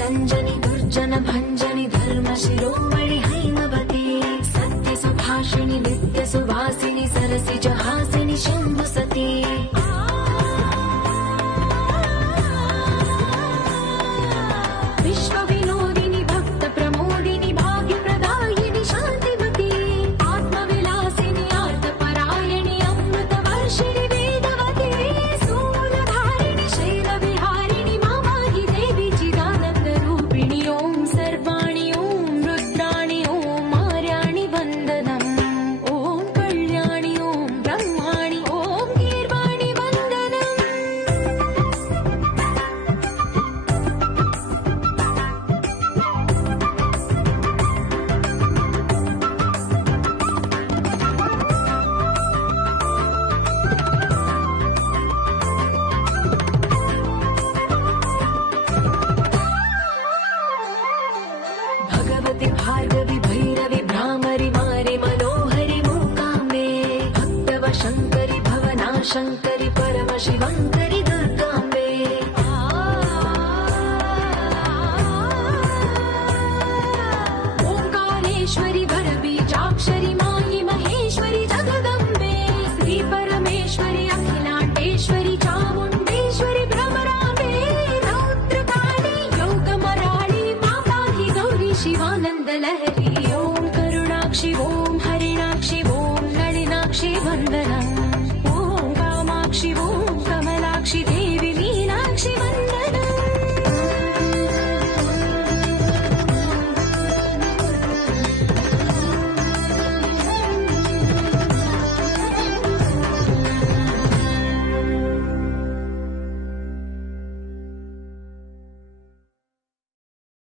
रंजनी दुर्जन भंजनी धर्म शिरोमणि हैमवती सत्य सुभाषिणि नित्य सुवासिनी सरसि जहासिनी शंभु सती विश्व विनोदिनी भक्त प्रमोदिनी भाग्य प्रदायिनी शांतिमती आत्मविलासिनी आर्तपरायणी अमृत वर्षिणी वेदवती सूलधारिणी शैल विहारिणी मामाहि देवी चिदानंद रूपिणी ओम सर्वाणि ओम रुद्राणि ओम आर्याणि वंदनम् ओम कल्याणि ओम ब्रह्माणि ओम गीर्वाणि वंदनम् भगवति भार्गवि भैरवि भ्रामरि मारि मनोहरि मूकाम्बे भक्तव शङ्करि भवना शङ्करि परम शिवङ्करि दुर्गाम्बे ओङ्कारेश्वरि वरबीजाक्षरि मायि महेश्वरि जगदम्बे श्री परमेश्वरि अखिलाण्डेश्वरि चामुण्डेश्वरि भ्रमराम्बे रौद्रकाली योगमराळि माताहि गौरी शिवानन्द लहरी ओम करुणाक्षि ओम हरिणाक्षि ओम नलिनाक्षि वन्दनम्